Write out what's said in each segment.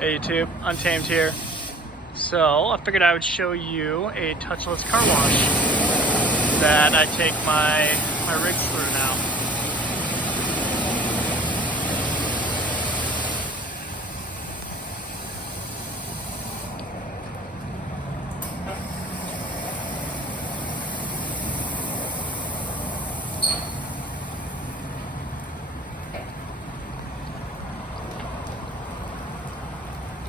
Hey YouTube, Untamed here. So I figured I would show you a touchless car wash that I take my rigs through now.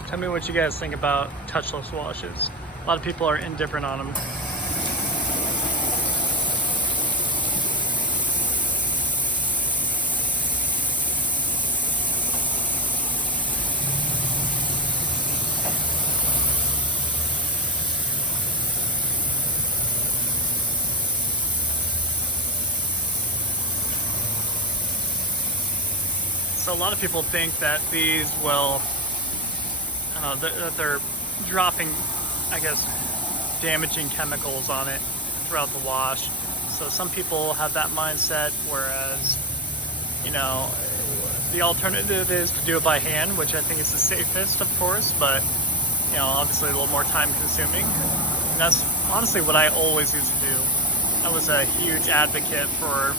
Tell me what you guys think about touchless washes. A lot of people are indifferent on them. So a lot of people think that these will that they're dropping, I guess, damaging chemicals on it throughout the wash. So some people have that mindset, whereas, you know, the alternative is to do it by hand, which I think is the safest, of course, but, you know, obviously a little more time consuming. And that's honestly what I always used to do. I was a huge advocate for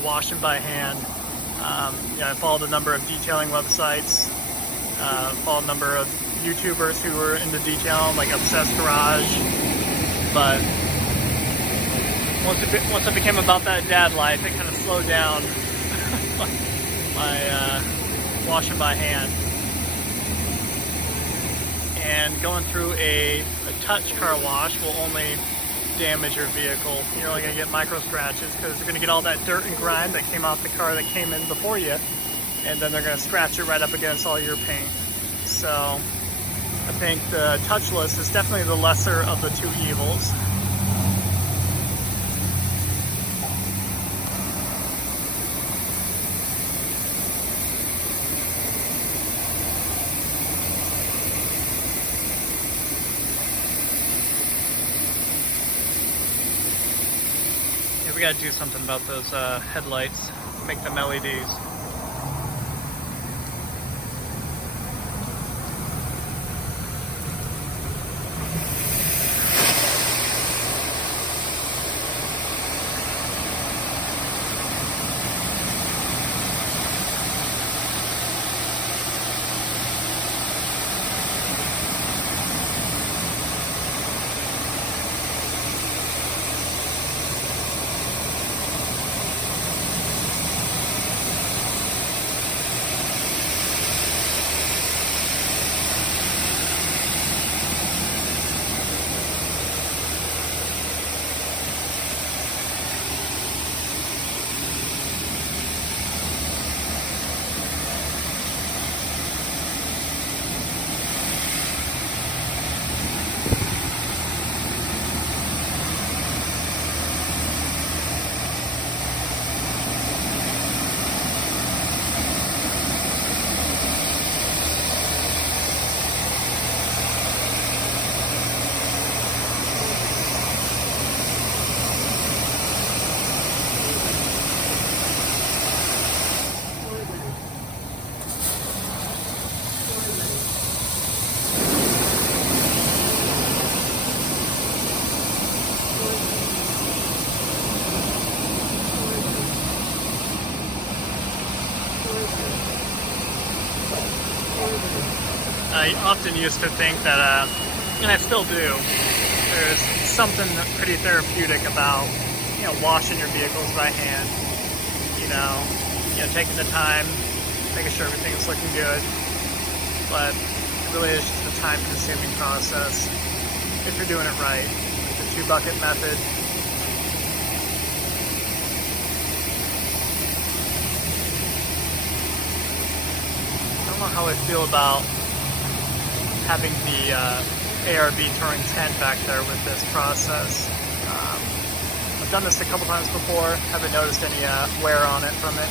washing by hand. You know, I followed a number of detailing websites. Followed a number of YouTubers who were into detailing, like Obsessed Garage. But once I became about that dad life, it kind of slowed down my washing by hand. And going through a touch car wash will only damage your vehicle. You're only going to get micro scratches because you're going to get all that dirt and grime that came off the car that came in before you. And then they're going to scratch it right up against all your paint. So I think the touchless is definitely the lesser of the two evils. Yeah, we got to do something about those headlights, make them LEDs. I often used to think that, and I still do, there's something pretty therapeutic about, you know, washing your vehicles by hand. You know, taking the time, making sure everything is looking good. But it really is just a time-consuming process if you're doing it right. The 2-bucket method. I don't know how I feel about having the ARB Touring tent back there with this process. I've done this a couple times before, haven't noticed any wear on it from it.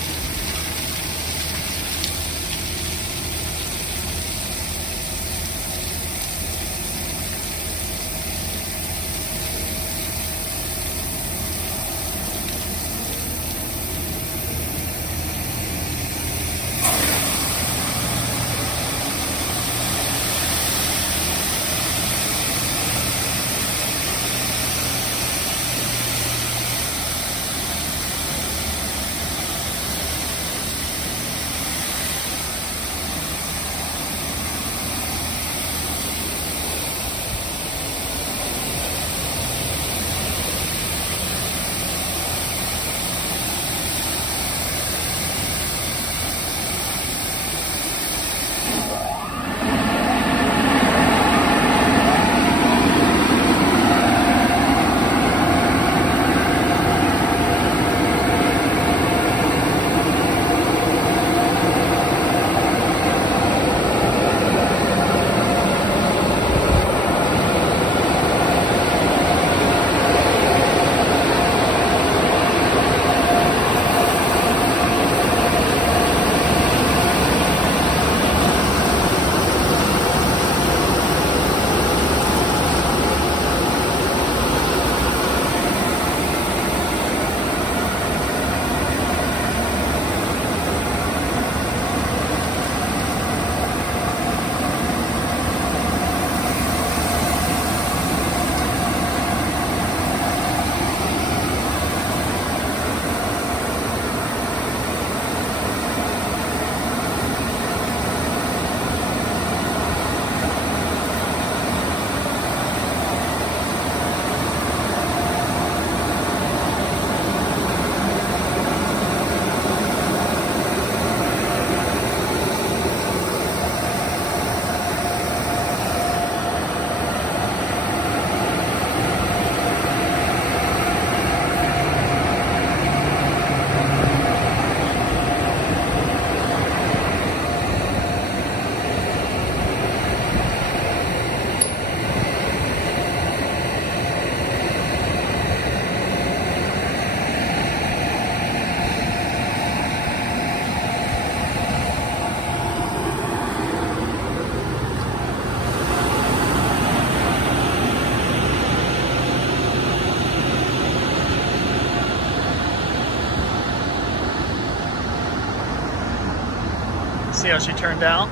See how she turned out?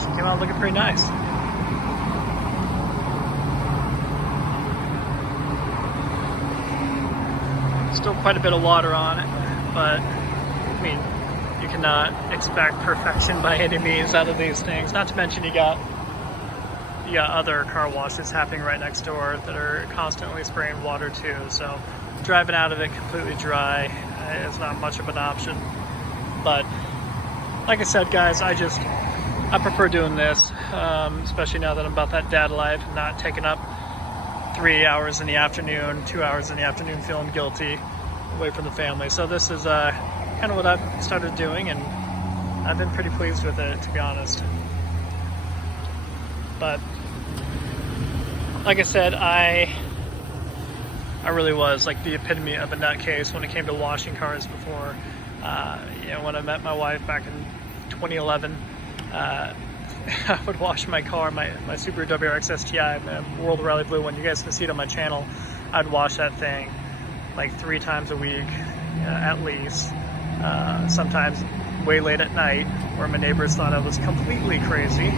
She came out looking pretty nice. Still quite a bit of water on it, but I mean, you cannot expect perfection by any means out of these things. Not to mention you got other car washes happening right next door that are constantly spraying water too. So driving out of it completely dry is not much of an option. But like I said, guys, I prefer doing this, especially now that I'm about that dad life and not taking up 3 hours in the afternoon, 2 hours in the afternoon feeling guilty away from the family. So this is kind of what I've started doing, and I've been pretty pleased with it, to be honest. But like I said, I really was like the epitome of a nutcase when it came to washing cars before. You know, when I met my wife back in 2011, I would wash my car, my Subaru WRX STI, my World Rally Blue one. You guys can see it on my channel. I'd wash that thing like 3 times a week, at least. Sometimes way late at night, where my neighbors thought I was completely crazy.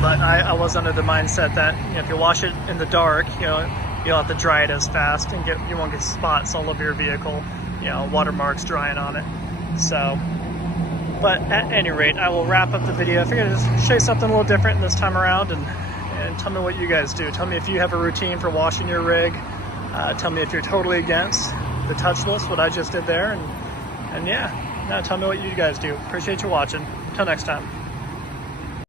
But I was under the mindset that, you know, if you wash it in the dark, you know, you don't have to dry it as fast, and you won't get spots all over your vehicle, you know, watermarks drying on it. So, but at any rate, I will wrap up the video. I figured I'd just show you something a little different this time around, and tell me what you guys do. Tell me if you have a routine for washing your rig. Tell me if you're totally against the touchless, what I just did there, and yeah, now tell me what you guys do. Appreciate you watching. Until next time.